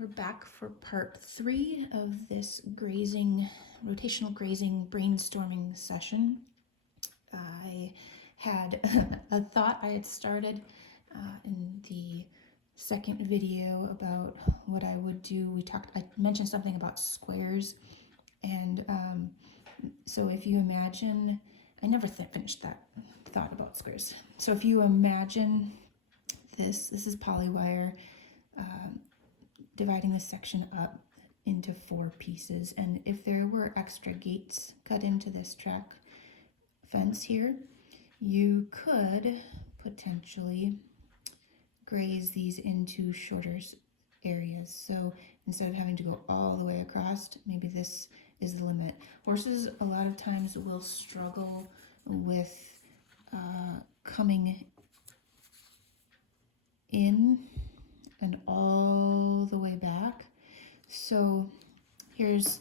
We're back for part 3 of this rotational grazing brainstorming session. I had a thought I had started in the second video about what I would do. I mentioned something about squares, and so if you imagine, I never finished that thought about squares. So if you imagine this is polywire. Dividing this section up into 4 pieces, and if there were extra gates cut into this track fence here, you could potentially graze these into shorter areas. So instead of having to go all the way across, maybe this is the limit. Horses a lot of times will struggle with coming in and all the way back. So here's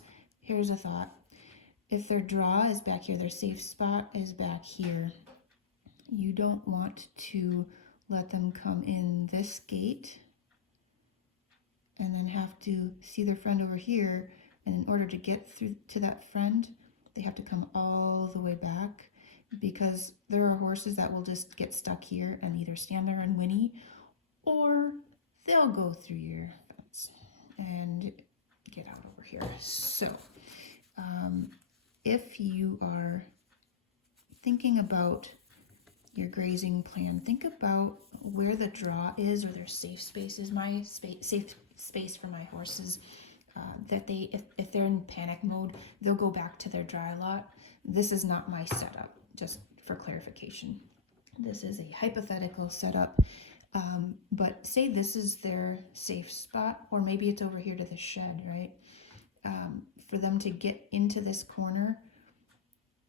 a thought. If their draw is back here, their safe spot is back here, you don't want to let them come in this gate and then have to see their friend over here, and in order to get through to that friend, they have to come all the way back, because there are horses that will just get stuck here and either stand there and whinny, or they'll go through your fence and get out over here. So if you are thinking about your grazing plan, think about where the draw is, or their safe space is. My safe space for my horses, that if they're in panic mode, they'll go back to their dry lot. This is not my setup, just for clarification. This is a hypothetical setup. But say this is their safe spot, or maybe it's over here to the shed, right? For them to get into this corner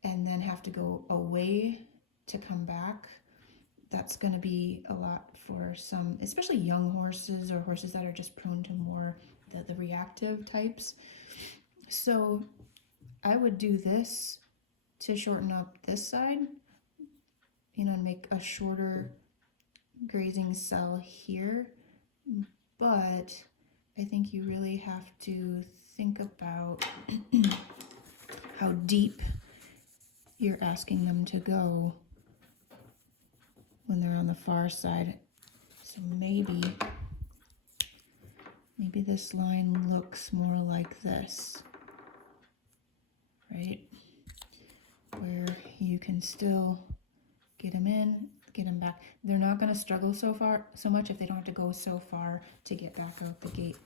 and then have to go away to come back, that's going to be a lot for some, especially young horses or horses that are just prone to more the reactive types. So I would do this to shorten up this side, and make a shorter grazing cell here. But I think you really have to think about how deep you're asking them to go when they're on the far side. So maybe this line looks more like this, right? Where you can still get them in, get them back. They're not going to struggle so much if they don't have to go so far to get back out the gate.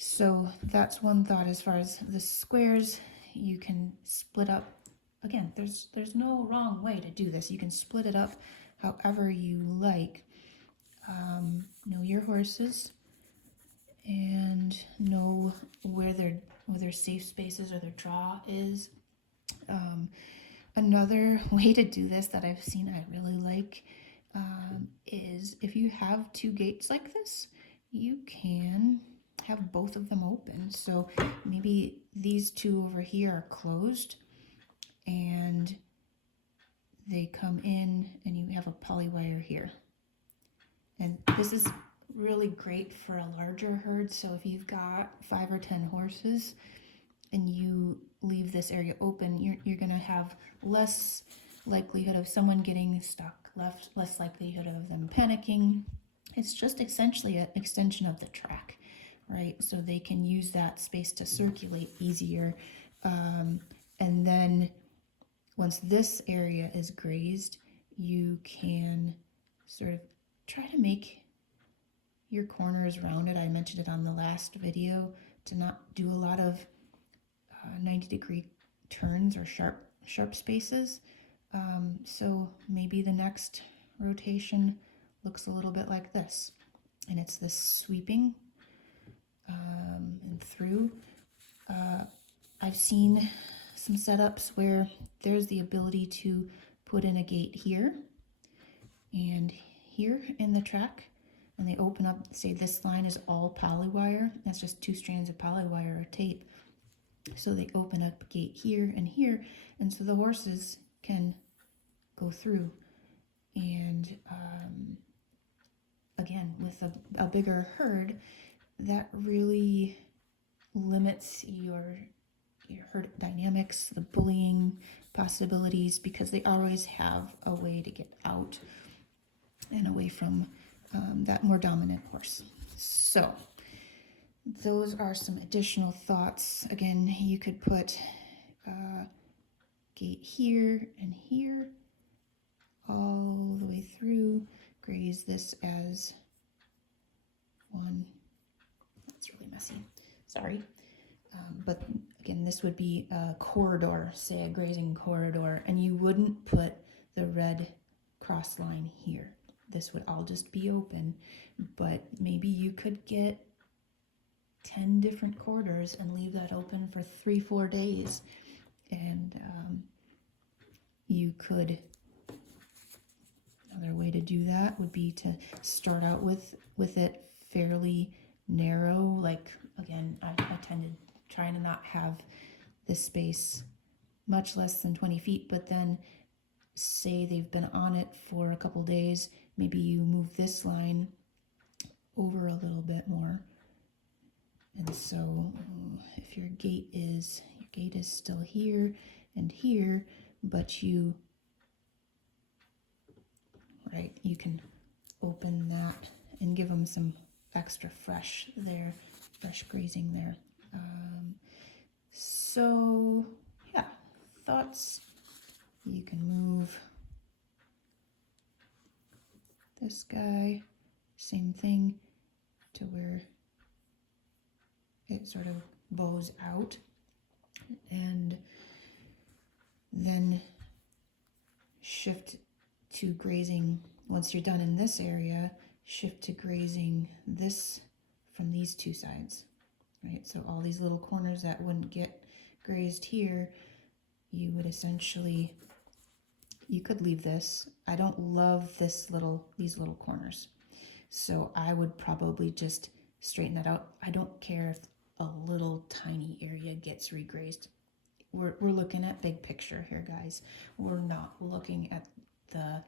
So that's one thought. As far as the squares, you can split up. Again, there's no wrong way to do this. You can split it up however you like. Know your horses and know where their safe spaces or their draw is. Another way to do this that I've seen I really like is if you have 2 gates like this, you can have both of them open. So maybe these 2 over here are closed and they come in, and you have a polywire here. And this is really great for a larger herd. So if you've got 5 or 10 horses and you leave this area open, you're going to have less likelihood of someone getting stuck, less likelihood of them panicking. It's just essentially an extension of the track, right? So they can use that space to circulate easier. And then once this area is grazed, you can sort of try to make your corners rounded. I mentioned it on the last video, to not do a lot of 90-degree turns or sharp spaces. So maybe the next rotation looks a little bit like this, and it's this sweeping and through. I've seen some setups where there's the ability to put in a gate here and here in the track, and they open up. Say this line is all polywire. That's just 2 strands of polywire or tape. So they open up a gate here, and so the horses can go through. And again, again, with a bigger herd, that really limits your herd dynamics, the bullying possibilities, because they always have a way to get out and away from that more dominant horse. So those are some additional thoughts. Again, you could put gate here and here all the way through, graze this as one. That's really messy, sorry. But again, this would be a corridor, say a grazing corridor, and you wouldn't put the red cross line here. This would all just be open, but maybe you could get 10 different corridors and leave that open for 3-4 days. And you could, another way to do that would be to start out with it fairly narrow. Like, again, I tend to try to not have this space much less than 20 feet, but then say they've been on it for a couple days, maybe you move this line over a little bit more. And so if your gate is still here and here, but you can open that and give them some extra fresh grazing there. So yeah, thoughts. You can move this guy, same thing, to where it sort of bows out, and then shift to grazing. Once you're done in this area, shift to grazing this from these two sides, right? So all these little corners that wouldn't get grazed here, you would essentially, you could leave this. I don't love these little corners, so I would probably just straighten that out. I don't care if a little tiny area gets regrazed. We're looking at big picture here, guys. We're not looking at the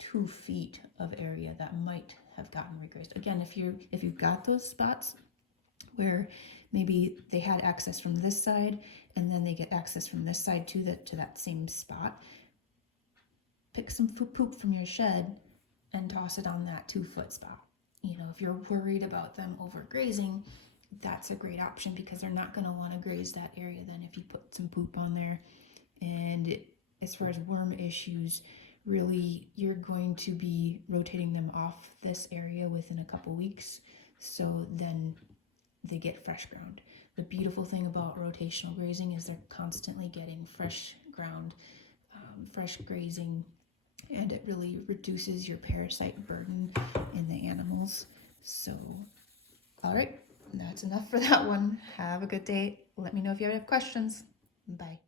2 feet of area that might have gotten regrazed. Again, if you've got those spots where maybe they had access from this side and then they get access from this side to that same spot, pick some poop from your shed and toss it on that 2-foot spot. You know, if you're worried about them overgrazing, that's a great option, because they're not going to want to graze that area then if you put some poop on there. And as far as worm issues, really you're going to be rotating them off this area within a couple weeks, so then they get fresh ground. The beautiful thing about rotational grazing is they're constantly getting fresh ground, fresh grazing, and it really reduces your parasite burden in the animals. So, all right, that's enough for that one. Have a good day. Let me know if you have questions. Bye.